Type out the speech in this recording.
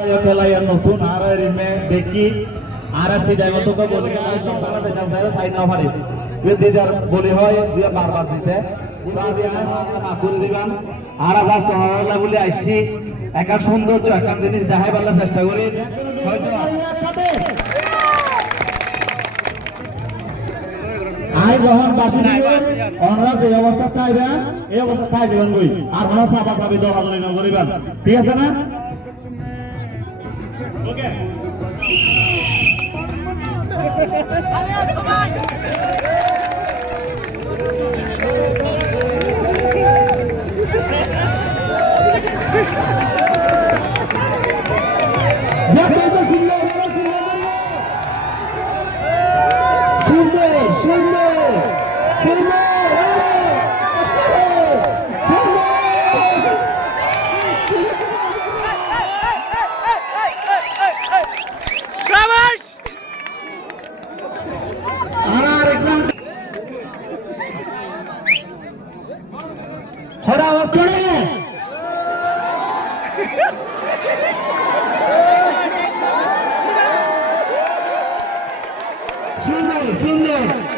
ফেলাইয়া নতুন আর রিমে দেখি আর সিডাই মতো কো বলে গেল সকালে দেখা যায় সাইড না পারে দিদার বলি হয় যে বারবার দিতে রাবিয়া না করে দিবেন আর লাস্ট আমরা বলে আইছি একটা সৌন্দর্য একটা জিনিস দেখাই বলার চেষ্টা করি হয়তো আই যখন বাসি দিবেন ওনারা যে অবস্থা চাইবেন এই অবস্থা চাই দিবেন কই আর ওনারা সাফা সাফি দরাদরি না করিবেন ঠিক আছে না ওকে थोड़ा आवाज करे सुंदर सुंदर